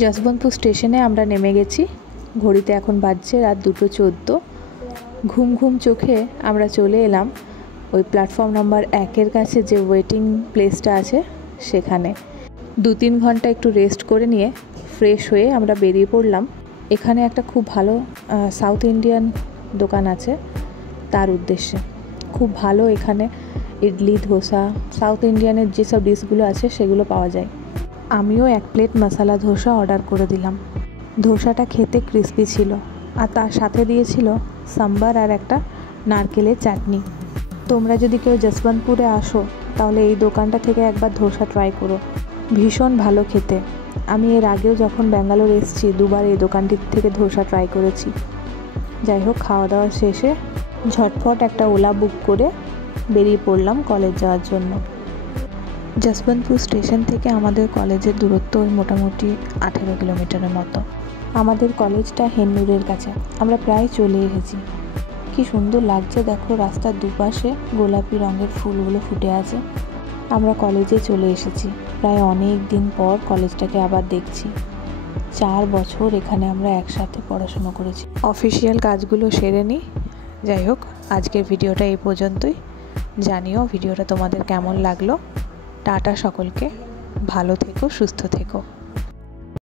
যশবন্তপুর স্টেশনে আমরা নেমে গেছি। ঘড়িতে এখন বাজছে রাত 2:14। ঘুম ঘুম চোখে আমরা চলে এলাম ওই প্ল্যাটফর্ম নাম্বার 1-এর কাছে যে ওয়েটিং প্লেসটা আছে সেখানে। 2-3 ঘন্টা একটু রেস্ট করে নিয়ে ফ্রেশ হয়ে আমরা বেরিয়ে পড়লাম। এখানে একটা খুব ভালো সাউথ ইন্ডিয়ান দোকান আছে তার উদ্দেশ্যে। খুব ভালো এখানে ইডলি, ধোসা, সাউথ ইন্ডিয়ানের যেসব ডিশগুলো আছে সেগুলো পাওয়া যায়। আমিও 1 প্লেট মশলা ধোসা অর্ডার করে দিলাম। ধোসাটা খেতে ক্রিস্পি ছিল আর তার সাথে দিয়েছিল সাম্বার আর একটা নারকেলের চাটনি। তোমরা যদি কেউ যশবন্তপুরে আসো তাহলে এই দোকানটা থেকে একবার ধোসা ট্রাই করো, ভীষণ ভালো খেতে। আমি এর আগেও যখন ব্যাঙ্গালোর এসেছি 2বার এই দোকানটির থেকে ধোসা ট্রাই করেছি। যাই হোক, খাওয়া দাওয়া শেষে ঝটফট একটা ওলা বুক করে বেরিয়ে পড়লাম কলেজ যাওয়ার জন্য। যশবন্তপুর স্টেশন থেকে আমাদের কলেজের দূরত্ব মোটামুটি 18 কিলোমিটারের মতো। আমাদের কলেজটা হেন্নুরের কাছে। আমরা প্রায় চলে এসেছি। কি সুন্দর লাগছে দেখো, রাস্তার দুপাশে গোলাপি রঙের ফুলগুলো ফুটে আছে। আমরা কলেজে চলে এসেছি। প্রায় অনেক দিন পর কলেজটাকে আবার দেখছি। 4 বছর এখানে আমরা একসাথে পড়াশুনো করেছি। অফিসিয়াল কাজগুলো সেরে নিই। যাই হোক, আজকের ভিডিওটা এই পর্যন্তই। জানিও ভিডিওটা তোমাদের কেমন লাগলো। টাটা সকলকে, ভালো থেকো, সুস্থ থেকো।